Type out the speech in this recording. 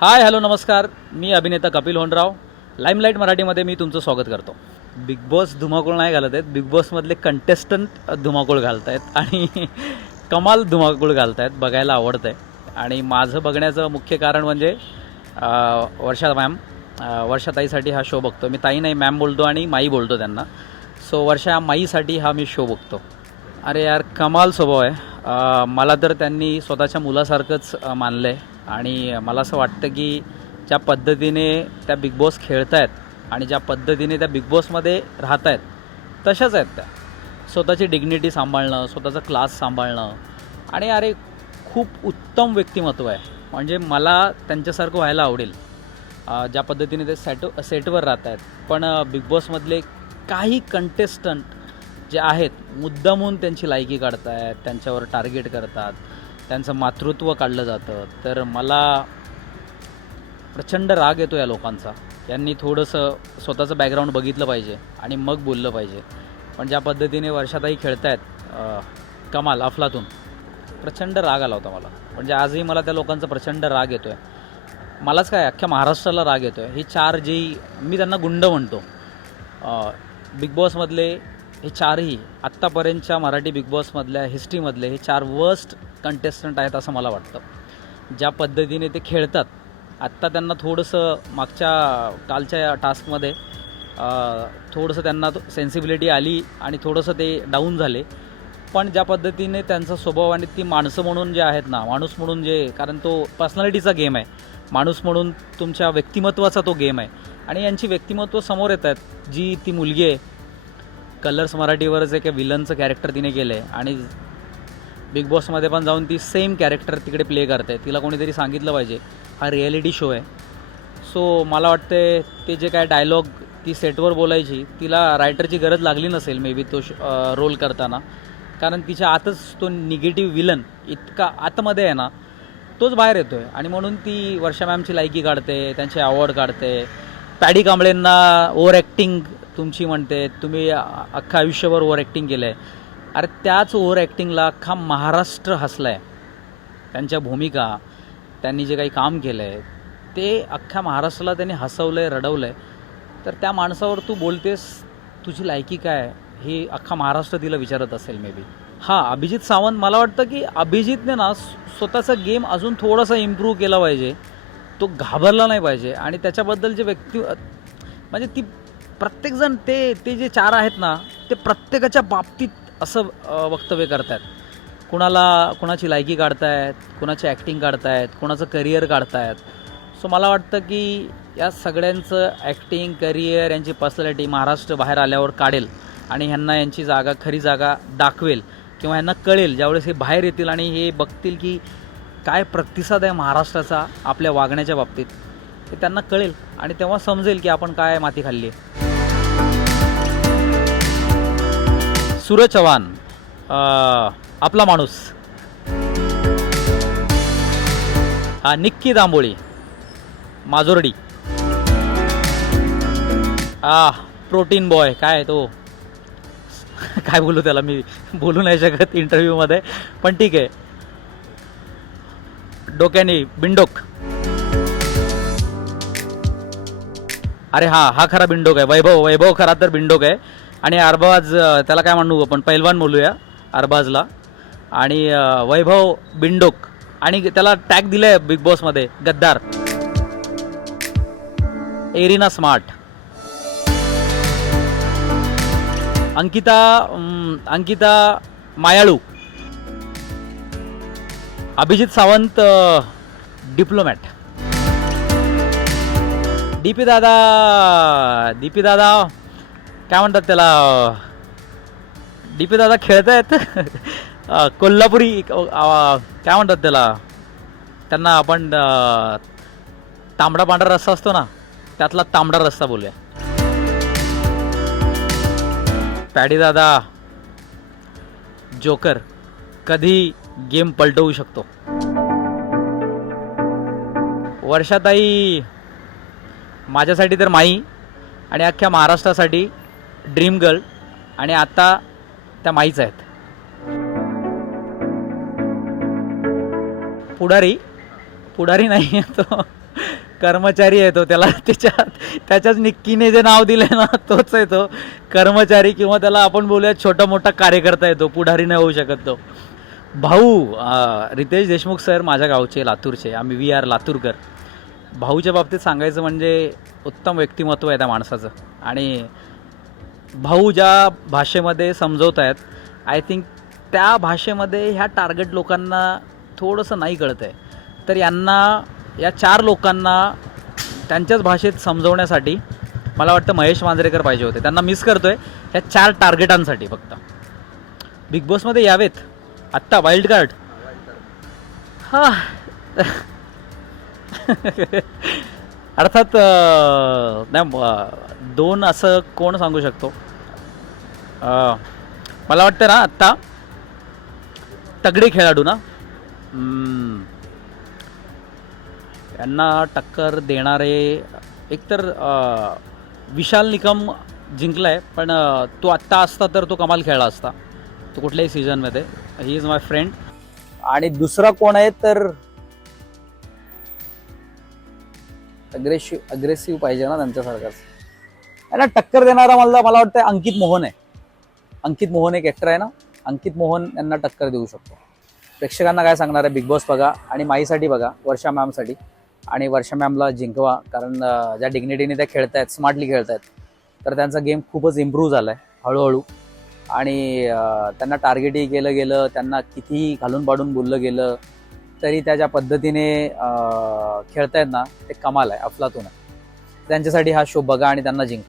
Hi hello नमस्कार. मी अभिनेता Kapil Honrao. Limelight मराठीमध्ये मी तुमचं स्वागत करतो. बिग बॉस धुमाकूळ नाही घालत आहेत. बिग बॉसमधले कंटेस्टंट धुमाकूळ घालत आहेत. आणि कमाल धुमाकूळ घालत आहेत. बघायला आवडतं आहे आणि माझं बघण्याचं मुख्य कारण म्हणजे वर्षा मॅम. वर्षाताईसाठी हा शो बघतो. मी ताई नाही मॅम बोलतो आणि माई बोलतो त्यांना. सो वर्षा माईसाठी हा मी शो बघतो. अरे यार कमाल स्वभाव आहे. मला तर त्यांनी स्वतःच्या मुलासारखंच मानलं आहे आणि मला असं वाटतं की ज्या पद्धतीने त्या बिग बॉस खेळत आहेत आणि ज्या पद्धतीने त्या बिग बॉसमध्ये राहत आहेत तशाच आहेत त्या. स्वतःची डिग्निटी सांभाळणं स्वतःचा क्लास सांभाळणं आणि अरे खूप उत्तम व्यक्तिमत्व आहे. म्हणजे मला त्यांच्यासारखं व्हायला आवडेल ज्या पद्धतीने ते सेट सेटवर राहत आहेत पण बिग बॉसमधले काही कंटेस्टंट जे आहेत मुद्दामून त्यांची लायकी काढत आहेत त्यांच्यावर टार्गेट करतात. त्यांचं मातृत्व काढलं जातं. तर मला प्रचंड राग येतो या लोकांचा. यांनी थोडंसं स्वतःचं बॅकग्राऊंड बघितलं पाहिजे आणि मग बोललं पाहिजे. पण ज्या पद्धतीने वर्षातही खेळत आहेत कमाल अफलातून प्रचंड राग आला होता मला. म्हणजे आजही मला त्या लोकांचा प्रचंड राग येतो आहे मलाच काय अख्ख्या महाराष्ट्राला राग येतो आहे ही चार जी मी त्यांना गुंड म्हणतो. बिग बॉसमधले हे चारही आत्तापर्यंतच्या मराठी बिग बॉसमधल्या हिस्ट्रीमधले हे चार वर्स्ट कंटेस्टंट आहेत असं मला वाटतं. ज्या पद्धतीने ते खेळतात आत्ता त्यांना थोडंसं मागच्या कालच्या टास्कमध्ये थोडंसं त्यांना सेन्सिबिलिटी आली आणि थोडंसं ते डाऊन झाले. पण ज्या पद्धतीने त्यांचा स्वभाव आणि ती माणसं म्हणून जे आहेत ना माणूस म्हणून जे कारण तो पर्सनॅलिटीचा गेम आहे. माणूस म्हणून तुमच्या व्यक्तिमत्वाचा तो गेम आहे. आणि यांची व्यक्तिमत्व समोर येत आहेत. जी ती मुलगी आहे. कलर्स मराठीवरच एक विलनचं कॅरेक्टर तिने केलं आहे आणि बिग बॉसमध्ये पण जाऊन ती सेम कॅरेक्टर तिकडे प्ले करते. तिला कोणीतरी सांगितलं पाहिजे. हा रिॲलिटी शो आहे. सो मला वाटते ते जे काय डायलॉग ती सेटवर बोलायची तिला रायटरची गरज लागली नसेल मे बी तो रोल करताना. कारण तिच्या आतच तो निगेटिव्ह विलन इतका आतमध्ये आहे ना तोच बाहेर येतो आहे आणि म्हणून ती वर्षा मॅमची लायकी काढते त्यांचे अवॉर्ड काढते. पॅडी कांबळेंना ओव्हर ॲक्टिंग तुमची म्हणते. तुम्ही अख्खं आयुष्यभर ओव्हर ॲक्टिंग केलं आहे अरे त्याच ओव्हर ॲक्टिंगला अख्खा महाराष्ट्र हसला आहे त्यांच्या भूमिका त्यांनी जे काही काम केलं आहे ते अख्ख्या महाराष्ट्राला त्यांनी हसवलं आहे रडवलं आहे तर त्या माणसावर तू बोलतेस तुझी लायकी काय? हे अख्खा महाराष्ट्र तिला विचारत असेल मे बी हां अभिजित सावंत मला वाटतं की अभिजितने ना स्वतःचा गेम अजून थोडासा इम्प्रूव्ह केला पाहिजे. तो घाबरला नाही पाहिजे. आणि त्याच्याबद्दल जे व्यक्ती म्हणजे ती प्रत्येकजण ते ते जे चार आहेत ना ते प्रत्येकाच्या बाबतीत असं वक्तव्य करतायत. कुणाला कुणाची लायकी काढतायत कुणाची ॲक्टिंग काढतायत कुणाचं करिअर काढतायत. सो मला वाटतं की या सगळ्यांचं ॲक्टिंग करिअर यांची पर्सनॅलिटी महाराष्ट्र बाहेर आल्यावर काढेल आणि ह्यांना यांची जागा खरी जागा दाखवेल किंवा ह्यांना कळेल ज्यावेळेस हे बाहेर येतील आणि हे बघतील की काय प्रतिसाद आहे महाराष्ट्राचा आपल्या वागण्याच्या बाबतीत ते त्यांना कळेल आणि तेव्हा समजेल की आपण काय माती खाल्ली आहे. सूरज चव्हाण आपला माणूस. हा निक्की दांबोळी माजोर्डी. आ प्रोटीन बॉय काय तो? काय बोलू त्याला मी बोलू नाही शकत इंटरव्ह्यूमध्ये पण ठीक आहे. डोक्याने बिंडोक अरे हा हा खरा बिंडोक आहे. वैभव वैभव खरा तर बिंडोक आहे. आणि अरबाज त्याला काय म्हणू आपण? पैलवान बोलूया अरबाजला. आणि वैभव बिंडोक. आणि त्याला टॅग दिलाय बिग बॉसमध्ये गद्दार. Irina smart. अंकिता अंकिता मायाळू. Abhijit Sawant diplomat D P दादा डी पी दादा. काय म्हणतात त्याला? डी पी दादा खेळतायत? कोल्हापुरी काय म्हणतात त्याला? त्यांना आपण तांबडा पांढरा रस्सा असतो ना त्यातला तांबडा रस्सा बोलूया. पॅडी दादा जोकर कधी गेम पलटवू शकतो? वर्षाताई माझ्यासाठी तर माई आणि अख्ख्या महाराष्ट्रासाठी ड्रीम गर्ल आणि आता त्या माहीच आहेत. पुढारी पुढारी नाही आहे तो. कर्मचारी आहे तो. त्याला त्याच्या त्याच्याच निक्कीने जे नाव दिलं ना तोच येतो कर्मचारी किंवा त्याला आपण बोलूया छोटा मोठा कार्यकर्ता येतो पुढारी नाही होऊ शकत तो. भाऊ रितेश देशमुख सर माझ्या गावचे लातूरचे. आम्ही वी आर लातूरकर. भाऊच्या बाबतीत सांगायचं म्हणजे उत्तम व्यक्तिमत्व आहे त्या माणसाचं. आणि भाऊ ज्या भाषेमध्ये समजवत आहेत आय थिंक त्या भाषेमध्ये ह्या टार्गेट लोकांना थोडंसं नाही कळत आहे तर यांना या चार लोकांना त्यांच्याच भाषेत समजवण्यासाठी मला वाटतं महेश मांजरेकर पाहिजे होते. त्यांना मिस करतोय ह्या चार टार्गेटांसाठी फक्त. बिग बॉसमध्ये यावेत. आत्ता वाईल्ड कार्ड हा. अर्थात नाही दोन असं कोण सांगू शकतो? मला वाटतं ना आत्ता तगडे खेळाडू ना? यांना टक्कर देणारे एकतर विशाल निकम जिंकलाय पण तो आत्ता असता तर तो कमाल खेळला असता. तो कुठल्याही सीझनमध्ये ही इज माय फ्रेंड आणि दुसरा कोण आहे तर अग्रेसिव्ह अग्रेसिव्ह पाहिजे ना त्यांच्यासारखाच याला टक्कर देणारा मला मला वाटतं अंकित मोहन आहे. अंकित मोहन एक ॲक्टर आहे ना? अंकित मोहन यांना टक्कर देऊ शकतो. प्रेक्षकांना काय सांगणार आहे? बिग बॉस बघा आणि माईसाठी बघा वर्षा मॅमसाठी. आणि वर्षा मॅमला जिंकवा कारण ज्या डिग्निटीने त्या खेळतायत स्मार्टली खेळतायत तर त्यांचा गेम खूपच इम्प्रूव्ह झाला आहे हळूहळू. आणि त्यांना टार्गेटही केलं गेलं त्यांना कितीही घालून पाडून बोललं गेलं तरी त्या ज्या पद्धतीने खेळतायत ना ते कमाल आहे अफलातून आहे. त्यांच्यासाठी हा शो बघा आणि त्यांना जिंका.